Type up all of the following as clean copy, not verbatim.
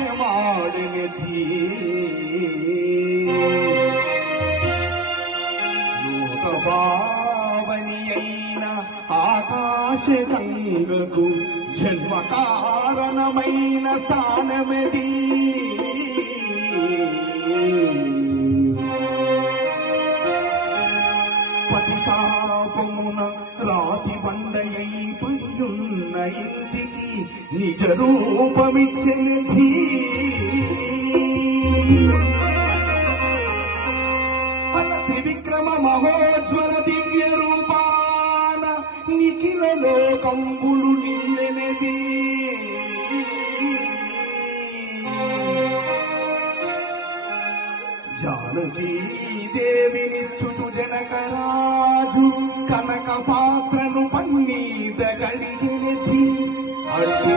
నాట్యమాడినది లోకపావని అయిన ఆకాశగంగకు జన్మ కారణమైన స్థానమది పతిశాపమున రాతి బండయై పడియున్న ఇంటికి నిజ రూపమిచ్చినది త్రివిక్రమ మహోజ్వల దివ్య రూపాన నిఖిల లోకంబులు నిల్లెనది జానకీ దేవినిచ్చుచు జనకరాజు కనక పాత్రను పన్నీద గడిగినది అట్టి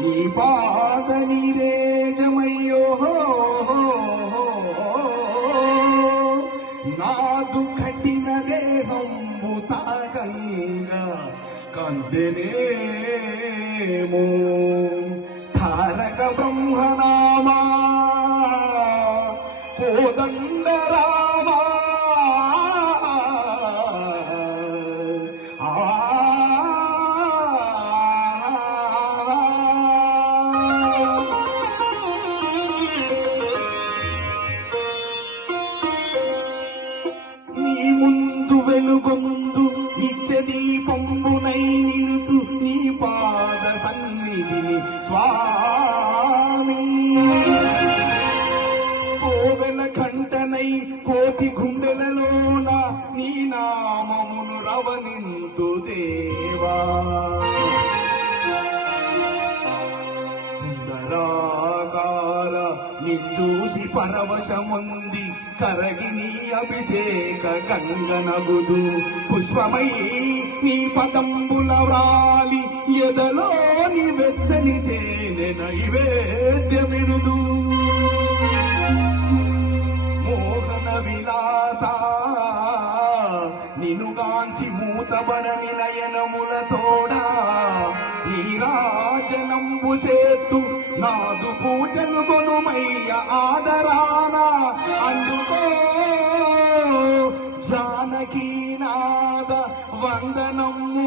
నీ పాద నీరేజమయ్యో నాదు కఠిన దేహంబు తాగంగా కందెనేమో తారక బ్రహ్మనామా కోదండ రామా నీ ముందు వెలుగొందు నిత్య దీపంబునై నిలుతు నీ పాద సన్నిధిని స్వామి కంటనై కోటి గుండెలలోన నీ నామమును రవనింతు దేవా సుందరాకార నిూసి పరవశముంది కరగి నీ అభిషేక గంగనగుదు పుష్పమై నీ పదంబుల వ్రాలి ఎదలోని వెచ్చని తేనె నైవేద్యమిరుదు మోహన విలాస నినుగాంచి మూతబడని నయనములతోడా నీరాజనంబు చేత్తు నాదు పూజలు కొనుమయ్య ఆదరాన అందుకో జానకీనాద వందనము